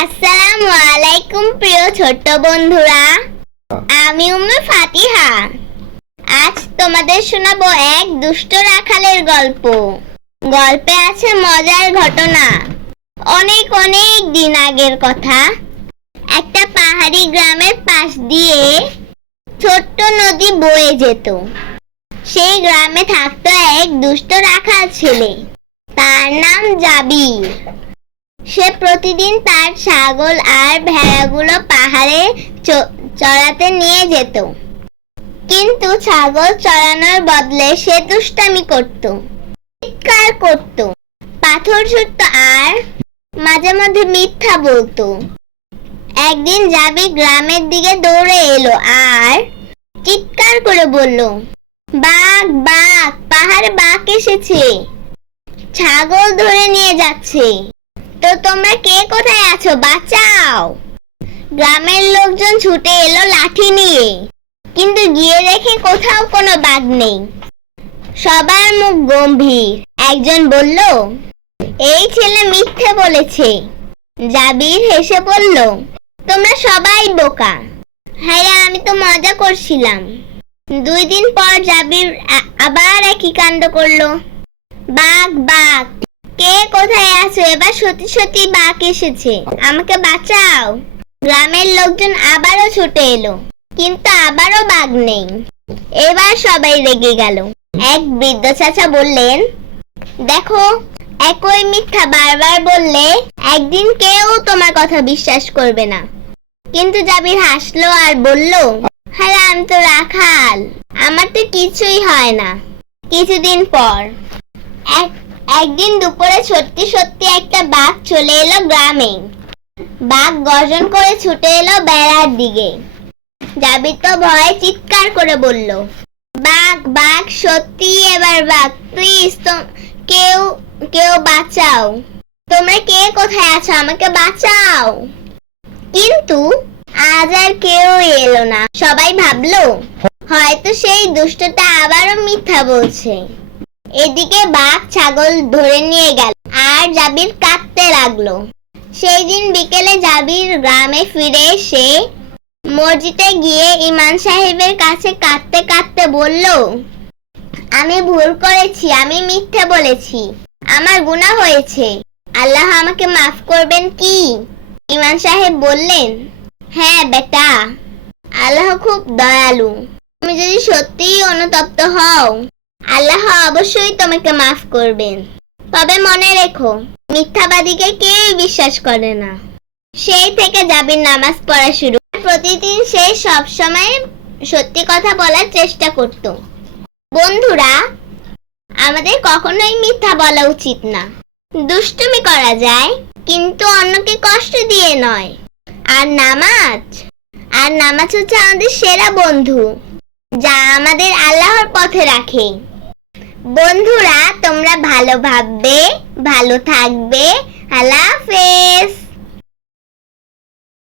আসসালামু আলাইকুম প্রিয় ছোট্ট বন্ধুরা। আমি উম্মে ফাতিহা। আজ তোমাদের শোনাবো এক দুষ্ট রাখালের গল্প। গল্পে আছে মজার ঘটনা। অনেক অনেক দিন আগের কথা। একটা পাহাড়ি গ্রামের পাশ দিয়ে ছোট্ট নদী বয়ে যেত। সেই গ্রামে থাকতো এক দুষ্ট রাখাল ছেলে। তার নাম জাবির। সে প্রতিদিন তার ছাগল আর ভেড়াগুলো পাহাড়ে চড়াতে নিয়ে যেত। কিন্তু ছাগল চড়ানোর বদলে সে দুষ্টামি করত, চিৎকার করত, পাথর ছুটত আর মাঝে মাঝে মিথ্যা বলতো। একদিন যাবি গ্রামের দিকে দৌড়ে এলো আর চিৎকার করে বলল, বাঘ বাঘ, পাহাড়ে বাঘ এসেছে। ছাগল ধরে নিয়ে যাচ্ছে। তো তোমরা কে কোথায় আছো? বাঁচাও। গ্রামের লোকজন ছুটে এলো লাঠি নিয়ে। কিন্তু গিয়ে দেখে কোথাও কোনো বাঘ নেই। সবার মুখ গম্ভীর। একজন বলল, এই ছেলে মিথ্যে বলেছে। জাবির হেসে বলল, তোমরা সবাই বোকা। হ্যাঁ আমি তো মজা করছিলাম। দুই দিন পর জাবির আবার একই কাণ্ড করল। বাঘ বাঘ। কে কোথায় আছো? এবার সত্যি সত্যি বাঘ এসেছে। আমাকে বাঁচাও। গ্রামের লোকজন আবারও ছুটে এলো, কিন্তু আবারও বাঘ নেই। এবার সবাই রেগে গেল। এক বৃদ্ধ চাচা বললেন, দেখো, একই মিথ্যা বারবার বললে একদিন কেউ তোমার কথা বিশ্বাস করবে না। কিন্তু জাবির হাসলো আর বলল হ্যাঁ আমি তো রাখাল, আমার তো কিছুই হয় না। কিছুদিন পর এক একদিন দুপুরে সত্যি সত্যি একটা বাঘ চলে এলো গ্রামে। বাঘ গর্জন করে ছুটে এলো বেড়ার দিকে। জাবির তো ভয়ে চিৎকার করে বলল, বাঘ বাঘ, সত্যি এবার বাঘ প্লিজ তো, কেউ কেউ বাঁচাও। তোমরা কে কোথায় আছো? আমাকে বাঁচাও। কিন্তু আজ আর কেউ এলো না। সবাই ভাবলো, হয়তো সেই দুষ্টটা আবারও মিথ্যা বলছে। এদিকে বাঘ ছাগল ধরে নিয়ে গেল, আর জাবির কাঁদতে লাগল। সেই দিন বিকেলে জাবির গ্রামে ফিরে এসে মসজিদে গিয়ে ইমান সাহেবের কাছে কাঁদতে কাঁদতে বলল, আমি ভুল করেছি, আমি মিথ্যে বলেছি, আমার গুনাহ হয়েছে। আল্লাহ আমাকে মাফ করবেন কি? ইমান সাহেব বললেন হ্যাঁ বেটা, আল্লাহ খুব দয়ালু। তুমি যদি সত্যিই অনুতপ্ত হও আল্লাহ অবশ্যই তোমাকে মাফ করবেন। তবে মনে রেখো, মিথ্যাবাদীকে কেউই বিশ্বাস করে না। সেই থেকে জাবির নামাজ পড়া শুরু। প্রতিদিন সে সব সময় সত্যি কথা বলার চেষ্টা করত। বন্ধুরা, আমাদের কখনোই মিথ্যা বলা উচিত না। দুষ্টুমি করা যায়, কিন্তু অন্যকে কষ্ট দিয়ে নয়। আর নামাজ? আর নামাজ হচ্ছে আমাদের সেরা বন্ধু, যা আমাদের আল্লাহর পথে রাখে। বন্ধুরা তোমরা ভালো ভাববে ভালো থাকবে। আল্লাহ হাফেজ।